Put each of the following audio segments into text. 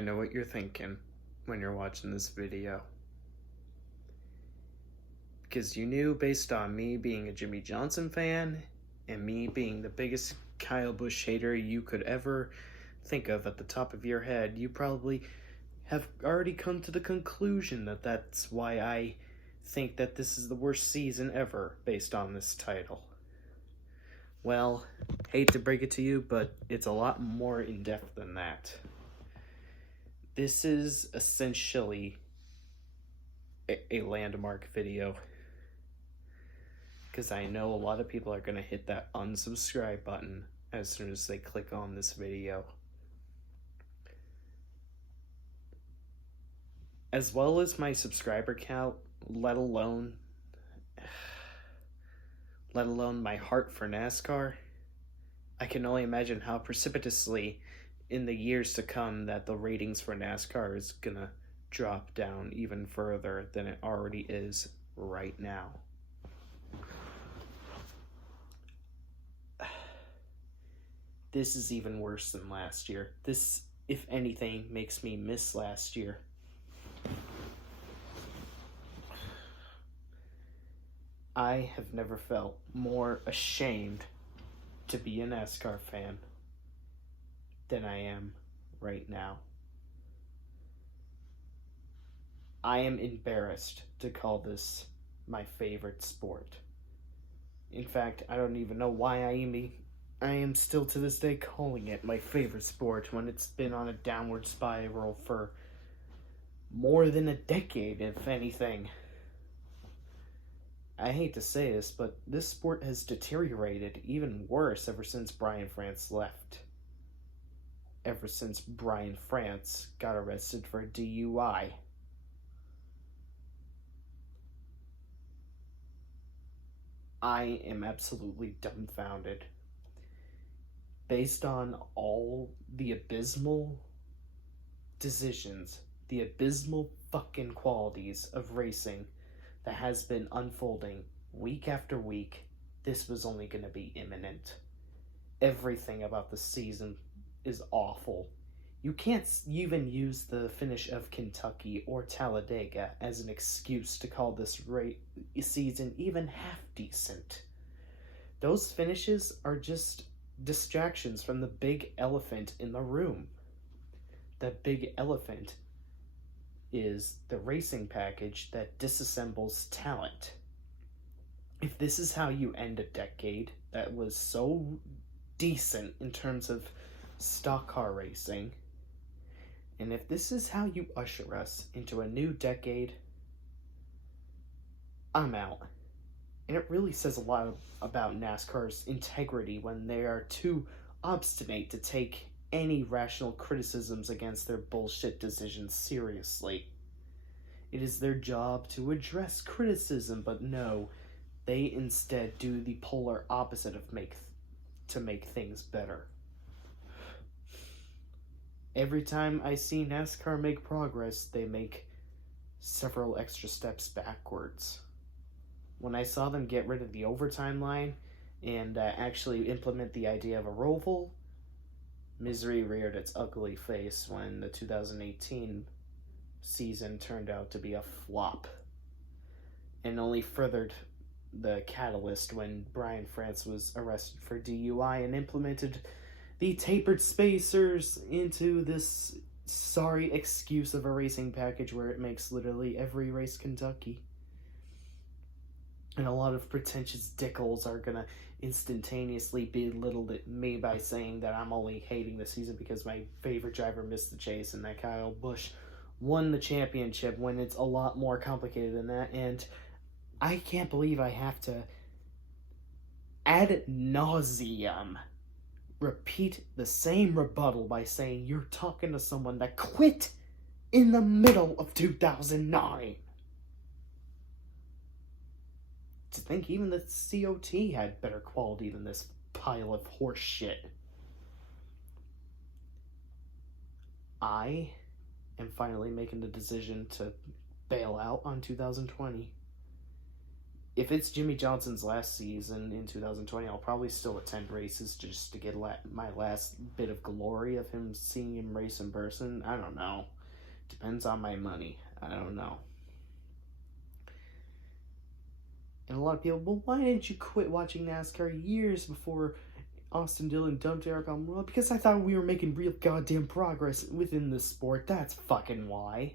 I know what you're thinking when you're watching this video. Because you knew, based on me being a Jimmy Johnson fan and me being the biggest Kyle Busch hater you could ever think of at the top of your head, you probably have already come to the conclusion that that's why I think that this is the worst season ever based on this title. Well, hate to break it to you, but it's a lot more in-depth than that. This is essentially a landmark video, because I know a lot of people are going to hit that unsubscribe button as soon as they click on this video. As well as my subscriber count, let alone my heart for NASCAR, I can only imagine how precipitously in the years to come that the ratings for NASCAR is gonna drop down even further than it already is right now. This is even worse than last year. This, if anything, makes me miss last year. I have never felt more ashamed to be a NASCAR fan than I am right now. I am embarrassed to call this my favorite sport. In fact, I don't even know why I am still to this day calling it my favorite sport when it's been on a downward spiral for more than a decade, if anything. I hate to say this, but this sport has deteriorated even worse ever since Brian France left. Ever since Brian France got arrested for a DUI. I am absolutely dumbfounded. Based on all the abysmal decisions, the abysmal fucking qualities of racing that has been unfolding week after week, this was only going to be imminent. Everything about the season is awful. You can't even use the finish of Kentucky or Talladega as an excuse to call this season even half decent. Those finishes are just distractions from the big elephant in the room. That big elephant is the racing package that disassembles talent. If this is how you end a decade that was so decent in terms of stock car racing, and if this is how you usher us into a new decade, I'm out. And it really says a lot about NASCAR's integrity when they are too obstinate to take any rational criticisms against their bullshit decisions seriously. It is their job to address criticism, but no, they instead do the polar opposite of to make things better. Every time I see NASCAR make progress, they make several extra steps backwards. When I saw them get rid of the overtime line and actually implement the idea of a roval, misery reared its ugly face when the 2018 season turned out to be a flop, and only furthered the catalyst when Brian France was arrested for DUI and implemented the tapered spacers into this sorry excuse of a racing package where it makes literally every race Kentucky. And a lot of pretentious dickles are gonna instantaneously belittle me by saying that I'm only hating the season because my favorite driver missed the chase and that Kyle Busch won the championship, when it's a lot more complicated than that. And I can't believe I have to ad nauseum repeat the same rebuttal by saying you're talking to someone that quit in the middle of 2009. To think even the COT had better quality than this pile of horse shit. I am finally making the decision to bail out on 2020. if it's Jimmy Johnson's last season in 2020, I'll probably still attend races just to get my last bit of glory of him, seeing him race in person. I don't know. Depends on my money. I don't know. And a lot of people, well, why didn't you quit watching NASCAR years before Austin Dillon dumped Eric Almirola? Because I thought we were making real goddamn progress within the sport. That's fucking why.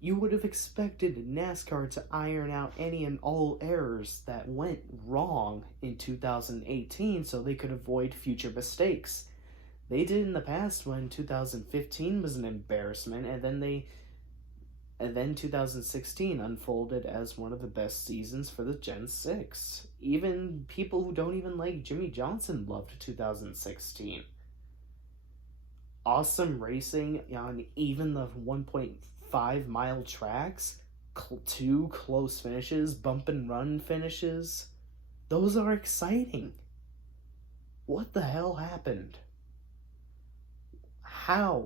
You would have expected NASCAR to iron out any and all errors that went wrong in 2018 so they could avoid future mistakes. They did in the past when 2015 was an embarrassment, and then 2016 unfolded as one of the best seasons for the Gen 6. Even people who don't even like Jimmy Johnson loved 2016. Awesome racing on even the 1.5-mile tracks, 2 close finishes, bump and run finishes. Those are exciting. What the hell happened? How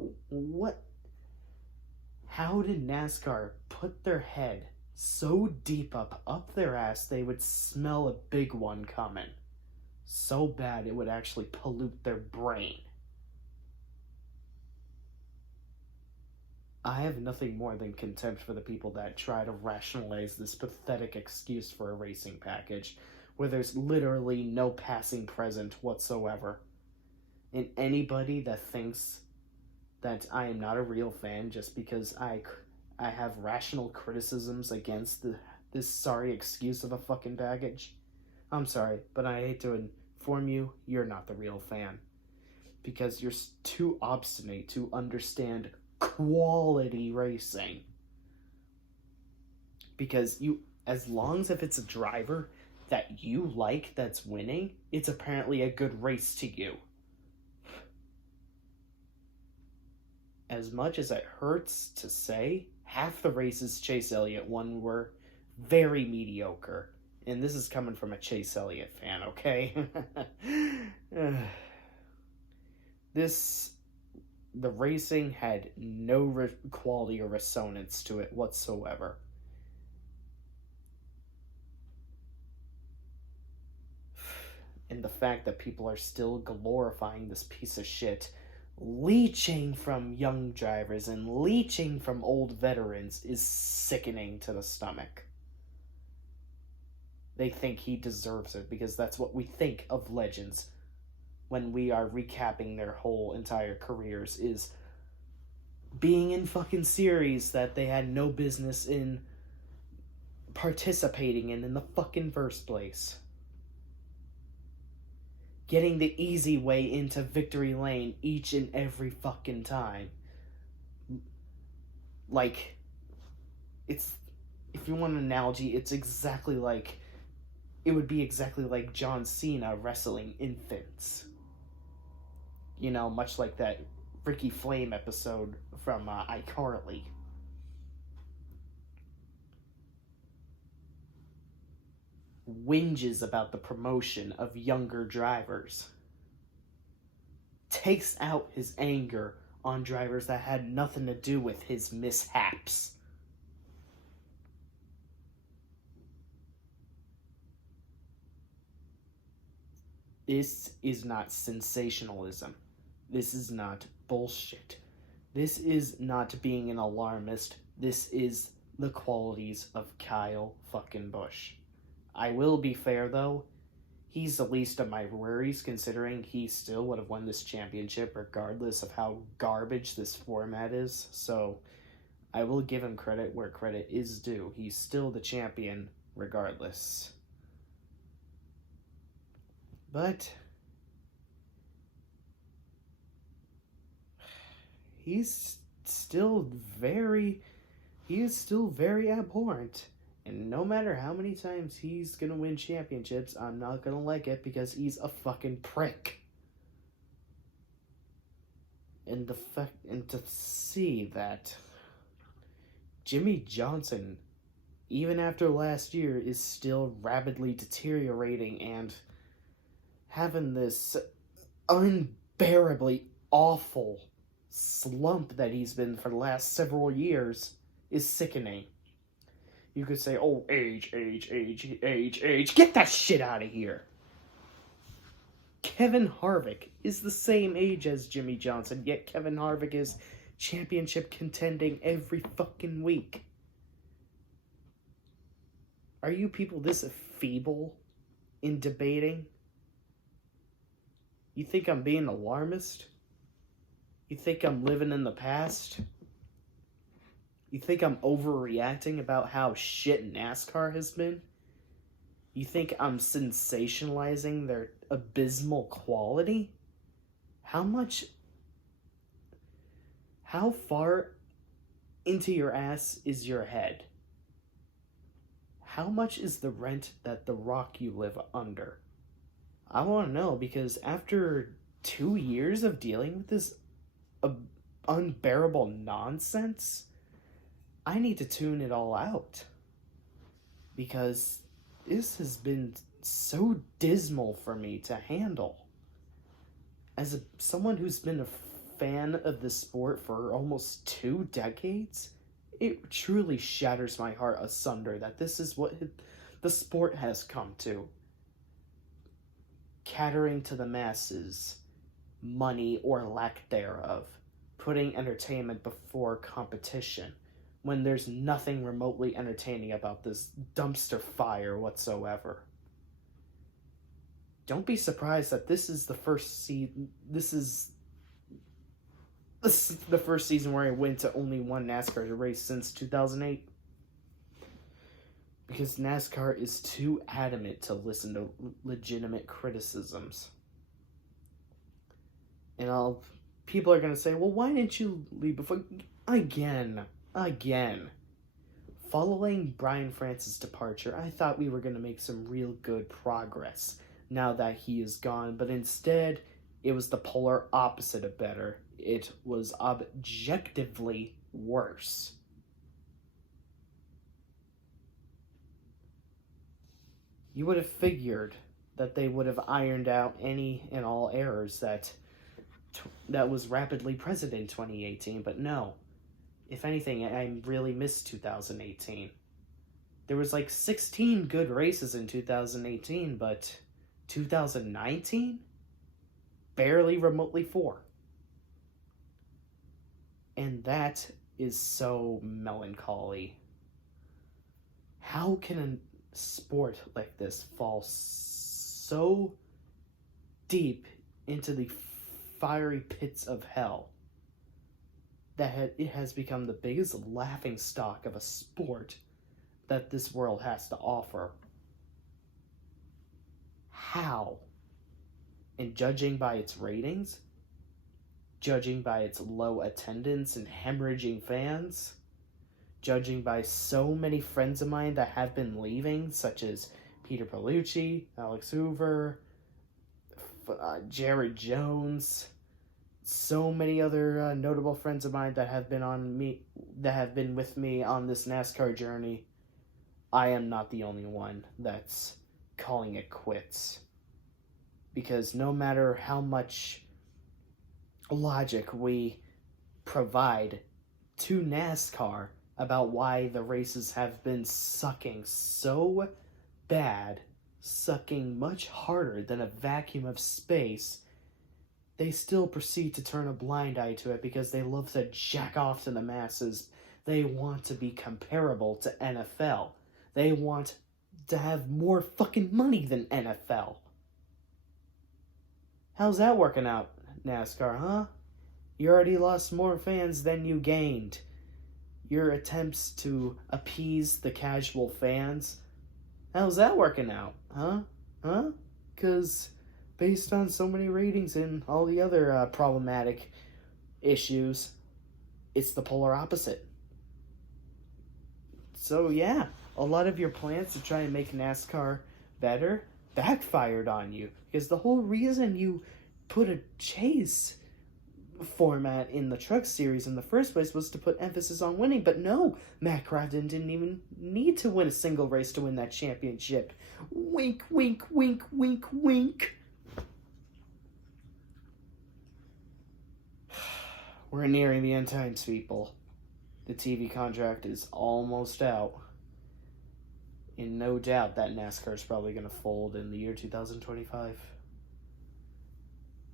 did NASCAR put their head so deep up their ass they would smell a big one coming? So bad it would actually pollute their brain. I have nothing more than contempt for the people that try to rationalize this pathetic excuse for a racing package where there's literally no passing present whatsoever. And anybody that thinks that I am not a real fan just because I have rational criticisms against this sorry excuse of a fucking package, I'm sorry, but I hate to inform you, you're not the real fan. Because you're too obstinate to understand quality racing. Because as long as if it's a driver that you like that's winning, it's apparently a good race to you. As much as it hurts to say, half the races Chase Elliott won were very mediocre. And this is coming from a Chase Elliott fan, okay? The racing had no quality or resonance to it whatsoever. And the fact that people are still glorifying this piece of shit, leeching from young drivers and leeching from old veterans, is sickening to the stomach. They think he deserves it because that's what we think of legends when we are recapping their whole entire careers, is being in fucking series that they had no business in participating in the fucking first place. Getting the easy way into victory lane each and every fucking time. Like, it's, if you want an analogy, it would be exactly like John Cena wrestling infants. You know, much like that Ricky Flame episode from iCarly. Whinges about the promotion of younger drivers. Takes out his anger on drivers that had nothing to do with his mishaps. This is not sensationalism. This is not bullshit. This is not being an alarmist. This is the qualities of Kyle fucking Busch. I will be fair, though. He's the least of my worries, considering he still would have won this championship regardless of how garbage this format is. So I will give him credit where credit is due. He's still the champion regardless. But he is still very abhorrent. And no matter how many times he's gonna win championships, I'm not gonna like it because he's a fucking prick. And to see that Jimmy Johnson, even after last year, is still rapidly deteriorating and having this unbearably awful slump that he's been for the last several years is sickening. You could say, oh, age. Get that shit out of here. Kevin Harvick is the same age as Jimmy Johnson, yet Kevin Harvick is championship contending every fucking week. Are you people this feeble in debating? You think I'm being alarmist? You think I'm living in the past? You think I'm overreacting about how shit NASCAR has been? You think I'm sensationalizing their abysmal quality? How far into your ass is your head? How much is the rent that the rock you live under? I want to know, because after 2 years of dealing with this unbearable nonsense, I need to tune it all out. Because this has been so dismal for me to handle. As someone who's been a fan of the sport for almost 2 decades, it truly shatters my heart asunder that this is what the sport has come to. Catering to the masses, money or lack thereof, putting entertainment before competition, when there's nothing remotely entertaining about this dumpster fire whatsoever. Don't be surprised that this is the first season where I went to only one NASCAR race since 2008. Because NASCAR is too adamant to listen to legitimate criticisms. And people are going to say, well, why didn't you leave before? Again. Following Brian France's departure, I thought we were going to make some real good progress now that he is gone. But instead, it was the polar opposite of better. It was objectively worse. You would have figured that they would have ironed out any and all errors that was rapidly present in 2018, but no. If anything, I really missed 2018. There was like 16 good races in 2018, but 2019? Barely remotely 4. And that is so melancholy. How can a sport like this fall so deep into the fiery pits of hell that it has become the biggest laughingstock of a sport that this world has to offer? How? And judging by its ratings, judging by its low attendance and hemorrhaging fans, judging by so many friends of mine that have been leaving, such as Peter Palucci, Alex Hoover, Jared Jones, so many other notable friends of mine that have been with me on this NASCAR journey, I am not the only one that's calling it quits. Because no matter how much logic we provide to NASCAR about why the races have been sucking so bad, sucking much harder than a vacuum of space, they still proceed to turn a blind eye to it because they love to jack off to the masses. They want to be comparable to NFL. They want to have more fucking money than NFL. How's that working out, NASCAR, huh? You already lost more fans than you gained. Your attempts to appease the casual fans, how's that working out, huh? Because based on so many ratings and all the other problematic issues, it's the polar opposite. So yeah, a lot of your plans to try and make NASCAR better backfired on you. Because the whole reason you put a chase format in the Truex series in the first place was to put emphasis on winning. But no, Matt Crafton didn't even need to win a single race to win that championship. Wink, wink, wink, wink, wink. We're nearing the end times, people. The TV contract is almost out. And no doubt that NASCAR is probably going to fold in the year 2025.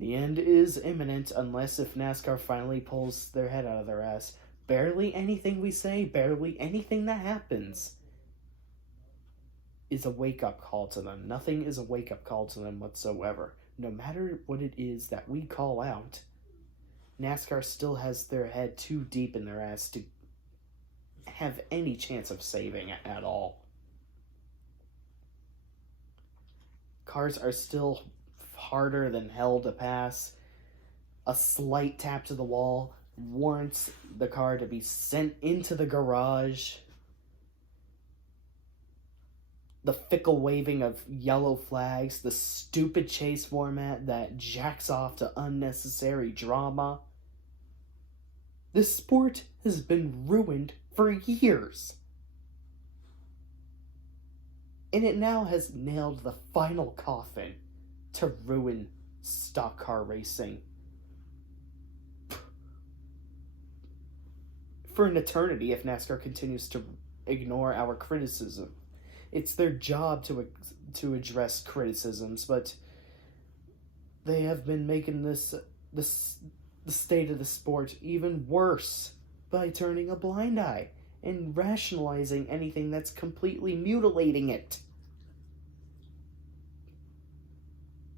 The end is imminent unless if NASCAR finally pulls their head out of their ass. Barely anything we say, barely anything that happens is a wake-up call to them. Nothing is a wake-up call to them whatsoever. No matter what it is that we call out, NASCAR still has their head too deep in their ass to have any chance of saving it at all. Cars are still harder than hell to pass. A slight tap to the wall warrants the car to be sent into the garage. The fickle waving of yellow flags, the stupid chase format that jacks off to unnecessary drama. This sport has been ruined for years. And it now has nailed the final coffin to ruin stock car racing. For an eternity, if NASCAR continues to ignore our criticism. It's their job to address criticisms, but they have been making the state of the sport even worse by turning a blind eye and rationalizing anything that's completely mutilating it.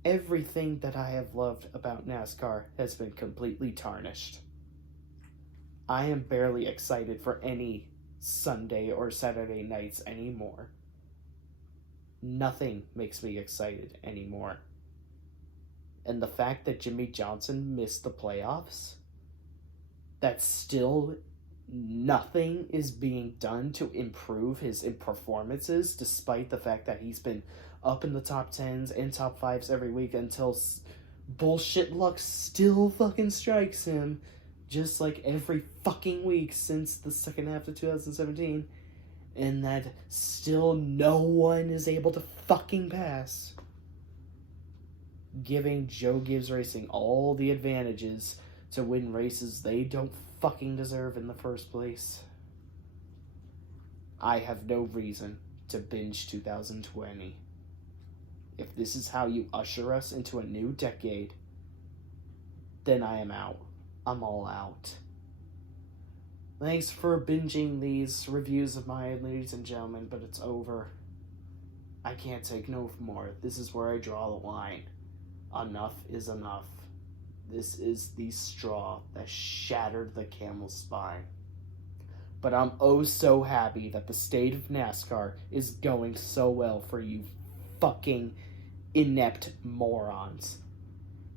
Everything that I have loved about NASCAR has been completely tarnished. I am barely excited for any Sunday or Saturday nights anymore. Nothing makes me excited anymore. And the fact that Jimmy Johnson missed the playoffs, that still nothing is being done to improve his performances, despite the fact that he's been up in the top 10s and top 5s every week until bullshit luck still fucking strikes him, just like every fucking week since the second half of 2017. And that still no one is able to fucking pass. Giving Joe Gibbs Racing all the advantages to win races they don't fucking deserve in the first place. I have no reason to binge 2020. If this is how you usher us into a new decade, then I am out. I'm all out. Thanks for binging these reviews of mine, ladies and gentlemen, but it's over. I can't take no more. This is where I draw the line. Enough is enough. This is the straw that shattered the camel's spine. But I'm oh so happy that the state of NASCAR is going so well for you fucking inept morons.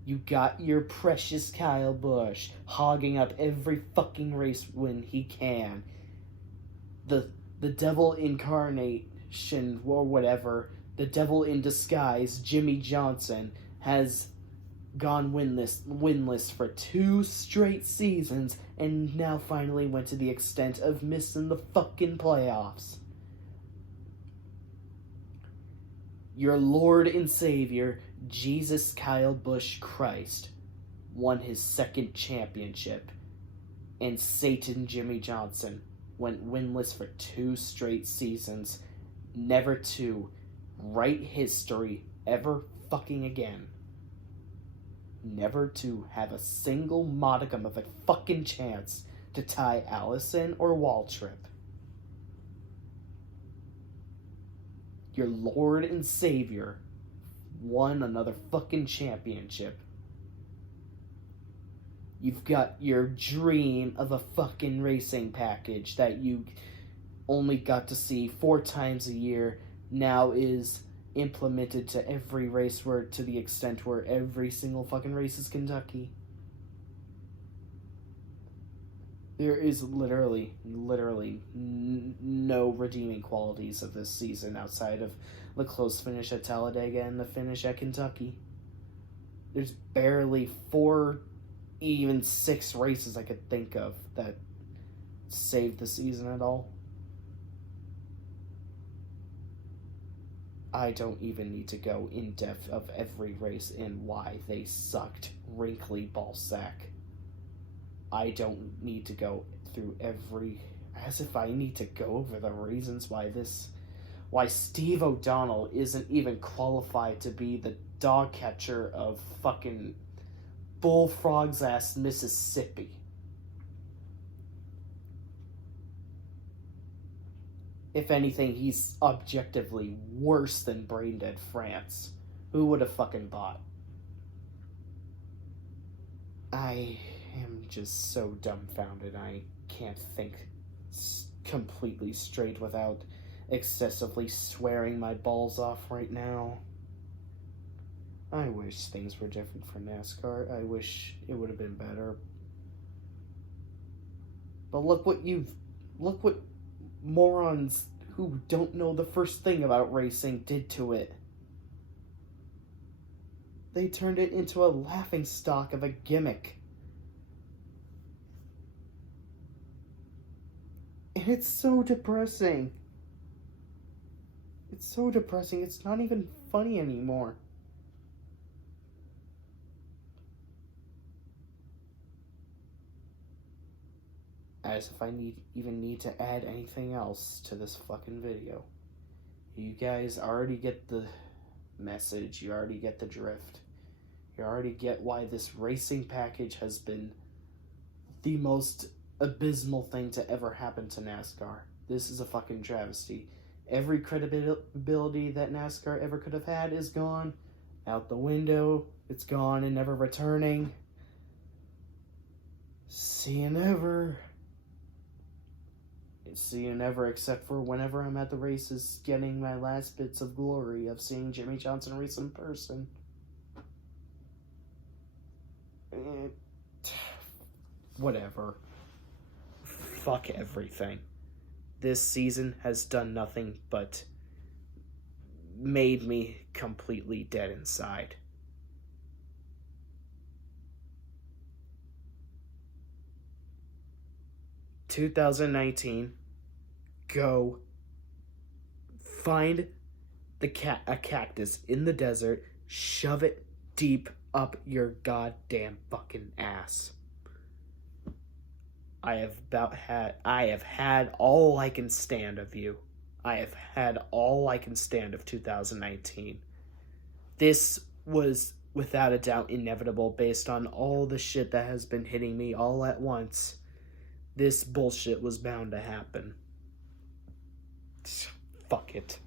You got your precious Kyle Busch hogging up every fucking race when he can. The devil incarnation or whatever, the devil in disguise, Jimmy Johnson, has gone winless for 2 straight seasons and now finally went to the extent of missing the fucking playoffs. Your Lord and Savior, Jesus Kyle Busch Christ, won his second championship, and Satan Jimmy Johnson went winless for 2 straight seasons, never to write history ever fucking again. Never to have a single modicum of a fucking chance to tie Allison or Waltrip. Your Lord and Savior won another fucking championship. You've got your dream of a fucking racing package that you only got to see 4 times a year now is implemented to every race, where to the extent where every single fucking race is Kentucky. There is literally no redeeming qualities of this season outside of the close finish at Talladega and the finish at Kentucky. There's barely 4, even 6 races I could think of that saved the season at all. I don't even need to go in depth of every race and why they sucked, wrinkly ballsack. I don't need to go through every, as if I need to go over the reasons why this why Steve O'Donnell isn't even qualified to be the dog catcher of fucking bullfrogs ass Mississippi. If anything, he's objectively worse than Brain Dead France. Who would have fucking thought? I am just so dumbfounded. I can't think completely straight without excessively swearing my balls off right now. I wish things were different for NASCAR. I wish it would have been better. But look what morons who don't know the first thing about racing did to it. They turned it into a laughingstock of a gimmick. And it's so depressing. It's so depressing, it's not even funny anymore. As if I even need to add anything else to this fucking video. You guys already get the message. You already get the drift. You already get why this racing package has been the most abysmal thing to ever happen to NASCAR. This is a fucking travesty. Every credibility that NASCAR ever could have had is gone. Out the window. It's gone and never returning. See you never. See you never, except for whenever I'm at the races getting my last bits of glory of seeing Jimmy Johnson race in person. Whatever. Fuck everything. This season has done nothing but made me completely dead inside. "2019, go find a cactus in the desert, shove it deep up your goddamn fucking ass. I have had all I can stand of you. I have had all I can stand of 2019. This was without a doubt inevitable based on all the shit that has been hitting me all at once. This bullshit was bound to happen. Fuck it.